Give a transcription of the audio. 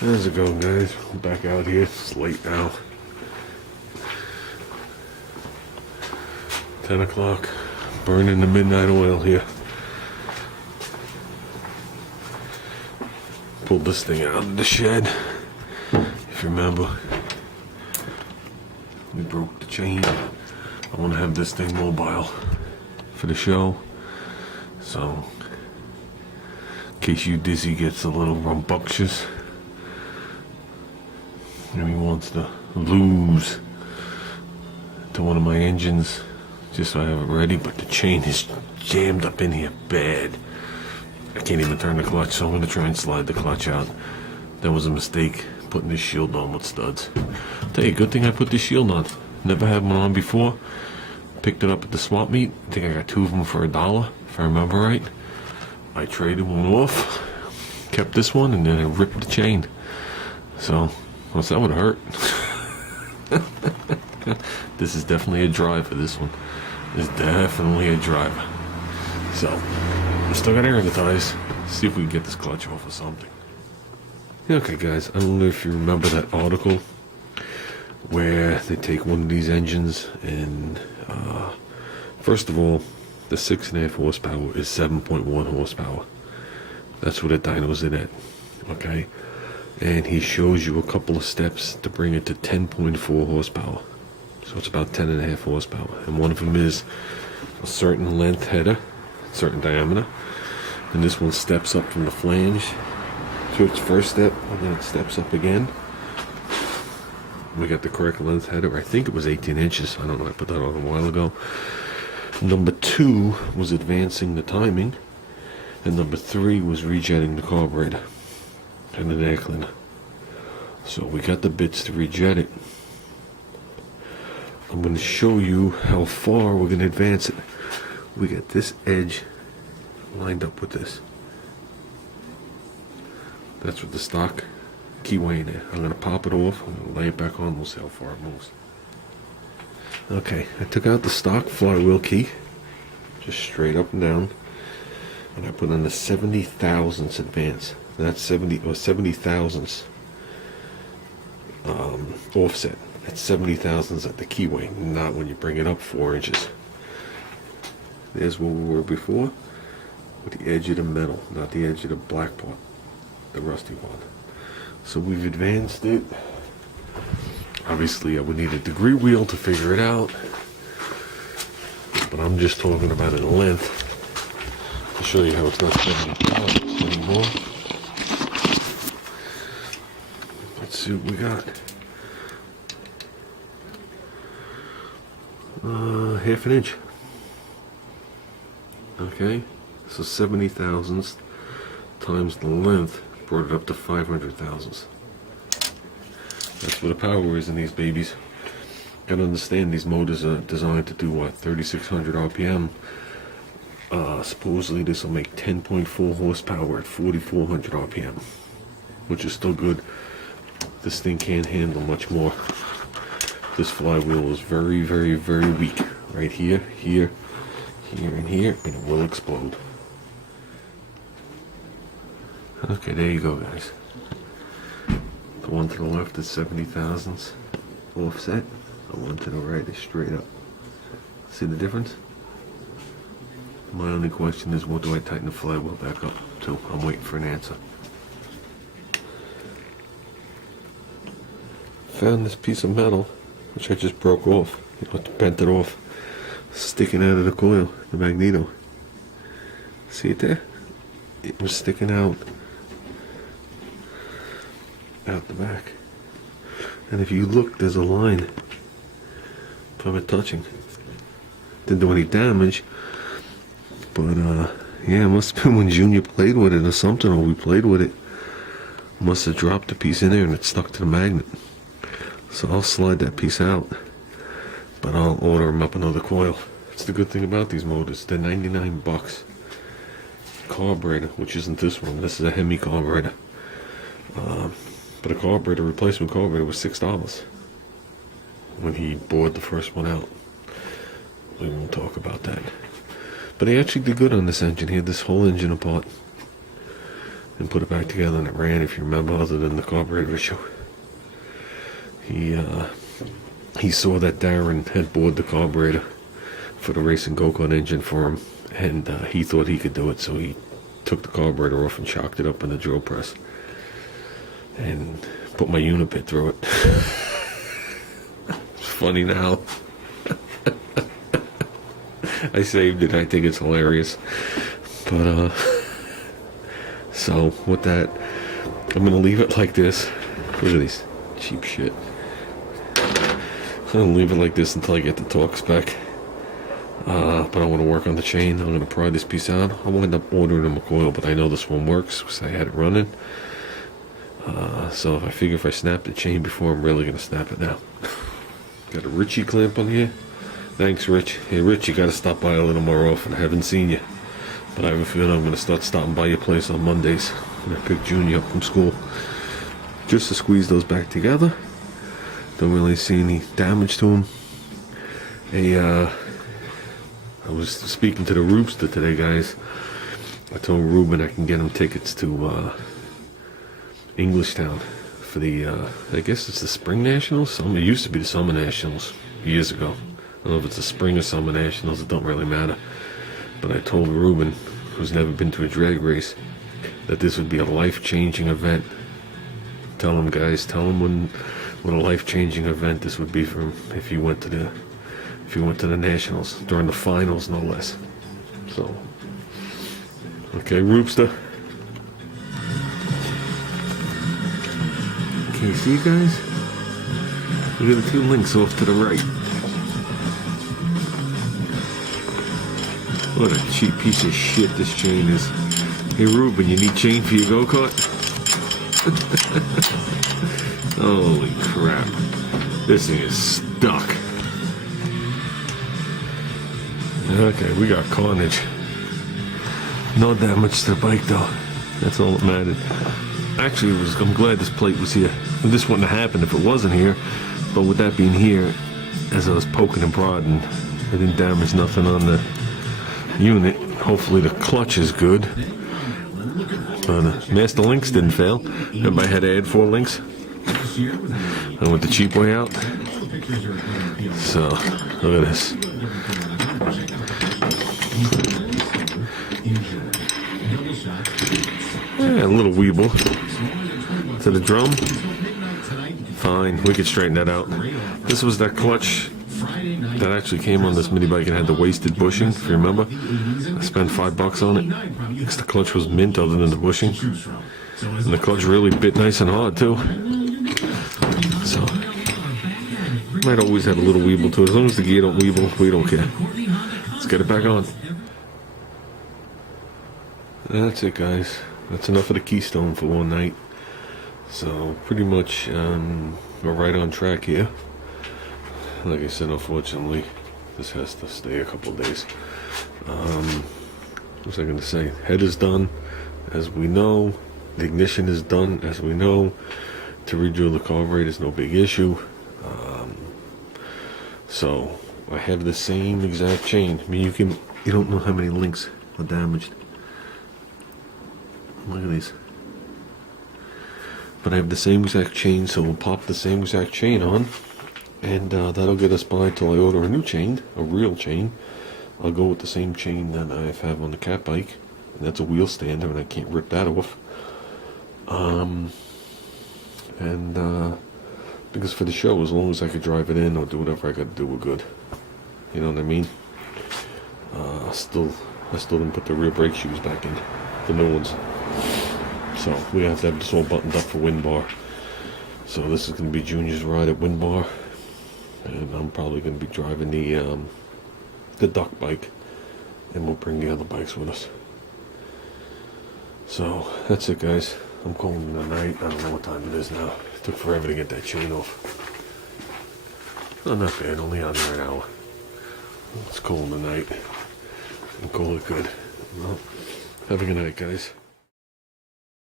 How's it going, guys? I'm back out here. It's late now. 10 o'clock. Burning the midnight oil here. Pulled this thing out of the shed. If you remember, we broke the chain. I want to have this thing mobile for the show. So, in case you Dizzy gets a little rambunctious and he wants to lose to one of my engines, just so I have it ready, but the chain is jammed up in here bad. I can't even turn the clutch, so I'm going to try and slide the clutch out. That was a mistake, putting this shield on with studs. Tell you, good thing I put this shield on. Never had one on before. Picked it up at the swap meet. I think I got 2 of them for $1, if I remember right. I traded one off, kept this one, and then I ripped the chain. So, well, that would hurt. This is definitely a driver, this one. It's definitely a driver. So, I still got air in the tires. See if we can get this clutch off or something. Okay, guys, I don't know if you remember that article where they take one of these engines and, first of all, the 6.5 horsepower is 7.1 horsepower. That's what the dyno's in at. Okay? And he shows you a couple of steps to bring it to 10.4 horsepower. So it's about 10.5 horsepower. And one of them is a certain length header, certain diameter. And this one steps up from the flange to its first step, and then it steps up again. We got the correct length header. I think it was 18 inches. I don't know. I put that on a while ago. Number 2 was advancing the timing. And number 3 was rejetting the carburetor and the air cleaner. So we got the bits to rejet it. I'm going to show you how far we're going to advance it. We got this edge lined up with this. That's with the stock keyway in there. I'm going to pop it off. I'm going to lay it back on. We'll see how far it moves. Okay, I took out the stock flywheel key, just straight up and down, and I put on the 70 thousandths advance. That's 70 thousandths offset. That's 70 thousandths at the keyway, not when you bring it up 4 inches. There's where we were before, with the edge of the metal, not the edge of the black part, the rusty part. So we've advanced it. Obviously, I would need a degree wheel to figure it out, but I'm just talking about in length to show you how it's not 70 thousandths anymore. Let's see what we got. Half an inch. Okay, so 70 thousandths times the length brought it up to 500 thousandths. That's what the power is in these babies. Gotta understand, these motors are designed to do what, 3600 RPM. Supposedly this will make 10.4 horsepower at 4400 RPM, which is still good. This thing can't handle much more. This flywheel is very, very, very weak. Right here, here, here, and here, and it will explode. Okay, there you go, guys. The one to the left is 70 thousandths offset. The one to the right is straight up. See the difference? My only question is, what do I tighten the flywheel back up to? I'm waiting for an answer. Found this piece of metal, which I just broke off. You know, bent it off, sticking out of the coil, the magneto. See it there? It was sticking out the back. And if you look, there's a line from it touching. Didn't do any damage, but yeah, it must have been when Junior played with it or something, or we played with it. Must have dropped a piece in there and it stuck to the magnet. So I'll slide that piece out, but I'll order them up another coil. It's the good thing about these motors. They're 99 bucks. Carburetor, which isn't this one. This is a Hemi carburetor. But a carburetor, replacement carburetor, was $6 when he bored the first one out. We won't talk about that. But he actually did good on this engine. He had this whole engine apart. and put it back together, and it ran, if you remember, other than the carburetor issue. He saw that Darren had bought the carburetor for the racing go-kart engine for him, and he thought he could do it, so he took the carburetor off and shocked it up in the drill press and put my unipit through it. It's funny now. I saved it. I think it's hilarious. But so with that, I'm gonna leave it like this. Look at these cheap shit. I'm gonna leave it like this until I get the torque spec. But I want to work on the chain. I'm gonna pry this piece out. I will end up ordering a coil, but I know this one works because I had it running. So if I figure if I snap the chain before, I'm really gonna snap it now. Got a Richie clamp on here. Thanks, Rich. Hey, Rich, you gotta stop by a little more often. I haven't seen you, but I have a feeling I'm gonna start stopping by your place on Mondays when I pick Junior up from school, just to squeeze those back together. Don't really see any damage to them. I was speaking to the Roopster today, guys. I told Ruben I can get him tickets to Englishtown for the, I guess it's the Spring Nationals? It used to be the Summer Nationals years ago. I don't know if it's the Spring or Summer Nationals, it don't really matter. But I told Ruben, who's never been to a drag race, that this would be a life-changing event. Tell him, guys, tell him what a life-changing event this would be for him if he went to the Nationals, during the finals, no less. So, okay, Roopster. Can you see, guys? Look at the two links off to the right. What a cheap piece of shit this chain is. Hey, Ruben, you need chain for your go-kart? Holy crap. This thing is stuck. Okay, we got carnage. No damage to the bike though. That's all that mattered. Actually, I'm glad this plate was here. This wouldn't have happened if it wasn't here. But with that being here, as I was poking and prodding, I didn't damage nothing on the unit. Hopefully the clutch is good. But master links didn't fail. Everybody had to add 4 links. I went the cheap way out. So, look at this. Yeah, a little weeble to the drum. Fine, we could straighten that out. This was that clutch that actually came on this mini bike and had the wasted bushing, if you remember. I spent $5 on it because the clutch was mint other than the bushing. And the clutch really bit nice and hard too. So, might always have a little weeble to it. As long as the gear don't weeble, we don't care. Let's get it back on. That's it, guys. That's enough of the Keystone for one night. So pretty much we're right on track here. Like I said, unfortunately, this has to stay a couple days. What was I going to say? Head is done, as we know. The ignition is done, as we know. To redrill the carburetor is no big issue. So I have the same exact chain. I mean, you don't know how many links are damaged. Look at these. But I have the same exact chain, so we'll pop the same exact chain on, and that'll get us by till I order a new chain, a real chain. I'll go with the same chain that I have on the cat bike, and that's a wheel stander, and I can't rip that off. Because for the show, as long as I could drive it in or do whatever I got to do, we're good. You know what I mean? I still didn't put the rear brake shoes back in, the new ones. So we have to have this all buttoned up for Windbar. So this is going to be Junior's ride at Windbar, and I'm probably going to be driving the duck bike, and we'll bring the other bikes with us. So that's it, guys. I'm calling it a night. I don't know what time it is now. It took forever to get that chain off. Oh, not bad. Only on there an hour. Let's call it a night and call it good. Well, have a good night, guys.